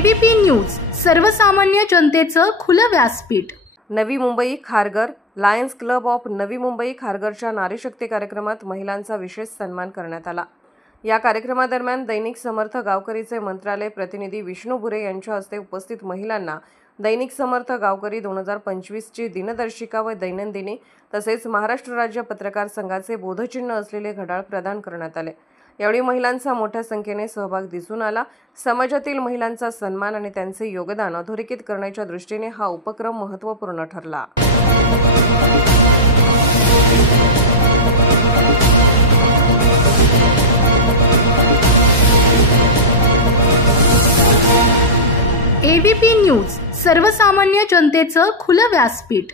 ABP news, सर्वसामान्य जनतेचं खुलं व्यासपीठ। Navi Mumbai Kharghar Lions Club of Navi Mumbai खारघरच्या नारीशक्ती कार्यक्रमात महिलांचा विशेष सन्मान करण्यात आला। या कार्यक्रमादरम्यान दैनिक समर्थ गावकरीचे मंत्रालय प्रतिनिधी विष्णू बुरे यांच्या हस्ते उपस्थित महिलांना दैनिक समर्थ गावकरी 2025 ची दिनदर्शिका व दैनंदिनी तसेच महाराष्ट्र राज्य पत्रकार संघाचे बोधचिन्ह असलेले घड्याळ प्रदान करण्यात आले। यावेळी महिलांचा मोठ्या संख्येने सहभाग दिसून आला। समाजातील महिलांचा सन्मान आणि त्यांचे योगदान अधोरेखित करण्याच्या दृष्टीने हा उपक्रम महत्त्वपूर्ण ठरला। एबीपी न्यूज, सर्वसामान्य जनतेचं खुलं व्यासपीठ।